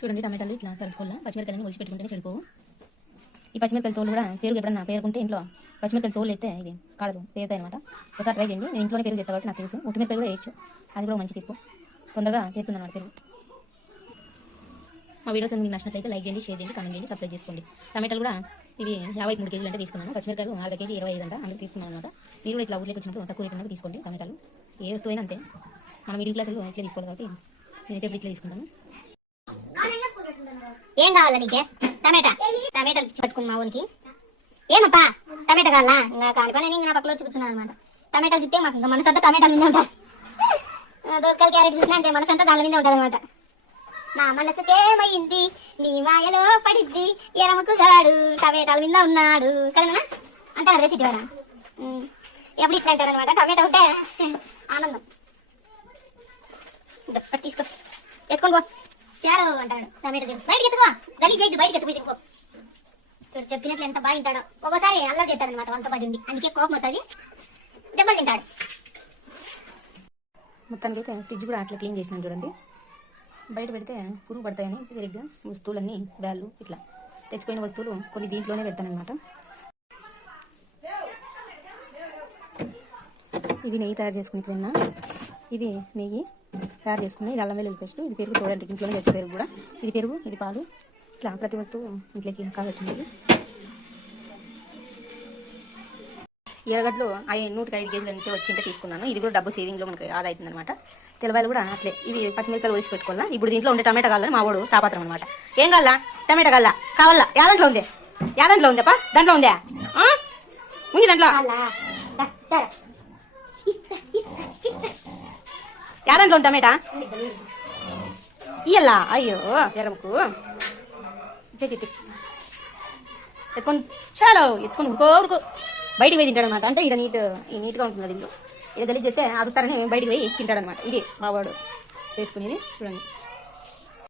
చూడండి టమాటాలు ఇట్లా సరుకోవాలా, పచ్చిమిరకాయలను ఒలిచి పెట్టుకుంటేనే చెడిపోవు. ఈ పచ్చిమిరకాయల తోలు కూడా పెరుగు ఎప్పుడన్నా పేరుకుంటే ఇంట్లో పచ్చిమిరకాయల తోలు అయితే ఇది కాడలు పేరుతాయి అనమాట. ఒకసారి ట్రై చేయండి. నేను ఇంట్లోనే పెరుగు చేస్తాను కాబట్టి నాకు తెలుసు. ఉట్టిమిరకాయ కూడా వేయచ్చు, అది కూడా మంచి టిప్పు, తొందరగా పేరుతుంది అన్నమాట పెరుగు. మా వీడియోస్ మీకు నచ్చినట్లయితే లైక్ చేయండి, షేర్ చేయండి, కామెంట్ చేయండి, సబ్స్క్రైబ్ చేసుకోండి. టమాటాలు కూడా ఇవి 53 కేజీలు అంటే తీసుకున్నాను. పచ్చిమిరకాయలు 1/2 కేజీ 25 అంట, అందుకు తీసుకున్నాను అనమాట. మీరు కూడా ఇట్లా ఊర్లోకి వచ్చినప్పుడు తక్కువ రేటు తీసుకోండి. టమాటాలు ఏ వస్తువు అయినా అంతే, మనం మిడిల్ క్లాస్ ఇట్లా తీసుకోవాలి కాబట్టి నేనైతే ఇప్పుడు ఇట్లా తీసుకుంటాను. ఏం కావాలా నీకే? టమాటాలు పిచ్చి పట్టుకుని మా ఊరికి ఏమప్పా టమాటా కావాలా? ఇంకా కానిపని నేను నా పక్కలో వచ్చి కూర్చున్నాను అనమాట. టమాటాలు తింటే మాకు ఇంకా మనసంతా టమాటాల మీద ఉంటారు. దోసకాయలు క్యారెట్ చూసినా అంటే మనసంతా దాని మీద ఉంటుంది అనమాట. నా మనసుకేమైంది నీ మాయలో పడిద్ది ఎరముకు గాడు టమాటాల మీద ఉన్నాడు కదా అంటారు కదా చిటివాడ. ఎప్పుడు ఇట్లా అంటారు అనమాట. టమాటా ఉంటే ఆనందం. పట్టు తీసుకో, ఎత్తుకొని పో చాలు అంటాడు. టమాటా చూడు బయటకి ఎత్తుకో, గలీజ్ చేయద్దు, బయటకి ఎత్తుకుపోయి తినుకో. చూడు చెప్పినట్లు ఎంత బాగా తింటాడో. ఒకసారి అల్లరి చేస్తాడు అనమాట వాళ్ళతో పాటు ఉండి, అందుకే కోపం అవుతుంది, దెబ్బలు తింటాడు. మొత్తానికి అయితే ఫ్రిడ్జ్ కూడా అట్లా క్లీన్ చేసినాను చూడండి. బయట పెడితే పురుగు పడతాయని సరిగ్గా వస్తువులన్నీ బ్యాళ్ళు ఇట్లా తెచ్చిపోయిన వస్తువులు కొన్ని దీంట్లోనే పెడతానమాట. ఇది నెయ్యి తయారు చేసుకుని తిన్నా, ఇది నెయ్యి తయారు చేసుకున్నాయి, ఇది అల్లం వెల్లుల్లి పేస్ట్, ఇది పెరుగు చూడండి ఇంట్లోనే చేస్తే పెరుగు కూడా, ఇది పెరుగు, ఇది పాలు, ఇట్లా ప్రతి వస్తువు ఇంట్లోకి కాబట్టినది. ఎర్రగడ్డలు 105 కేజీల నుంచి వచ్చింటే తీసుకున్నాను. ఇది కూడా డబ్బు సేవింగ్లో మనకి ఆదా అవుతుంది అనమాట. తెల్లవాయలు కూడా అట్లే, ఇవి పచ్చిమిరకాయలు ఒలిచి పెట్టుకోవాలా. ఇప్పుడు దీంట్లో ఉండే టమాటా కావాలని మా వాడు తాపాత్రం అనమాట. ఏం కావాలా? టమాటా కావాలా? యాదంట్లో ఉంది, యాదంట్లో ఉందేపా, దాంట్లో ఉందే ఉంది, దాంట్లో యాదంట్లో ఉంది టమాటా ఇయ్యల్లా. అయ్యో ఎరముకు చెట్టి ఎత్తుకొని చాలు ఎత్తుకొని ఉరుకో బయటికి పోయి తింటాడు అనమాట. అంటే ఇక్కడ నీట్గా ఉంటుంది దీంట్లో. ఇది గలీజ్ చేస్తే అడుగుతారని బయటికి పోయి తింటాడు అనమాట. ఇది మా వాడు చేసుకునేది చూడండి.